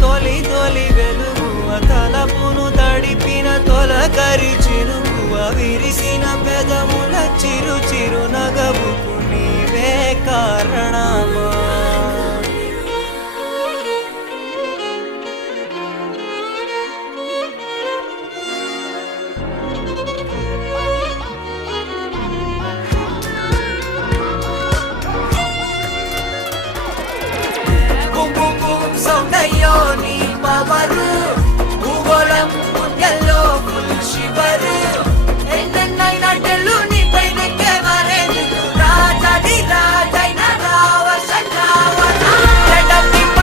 తొలి తొలి వెలుగువ తలపును తడిపిన తొలకరి చిరుకువ విరిసిన పెదముల చిరు చిరు నగవుకు నీవే కారణమా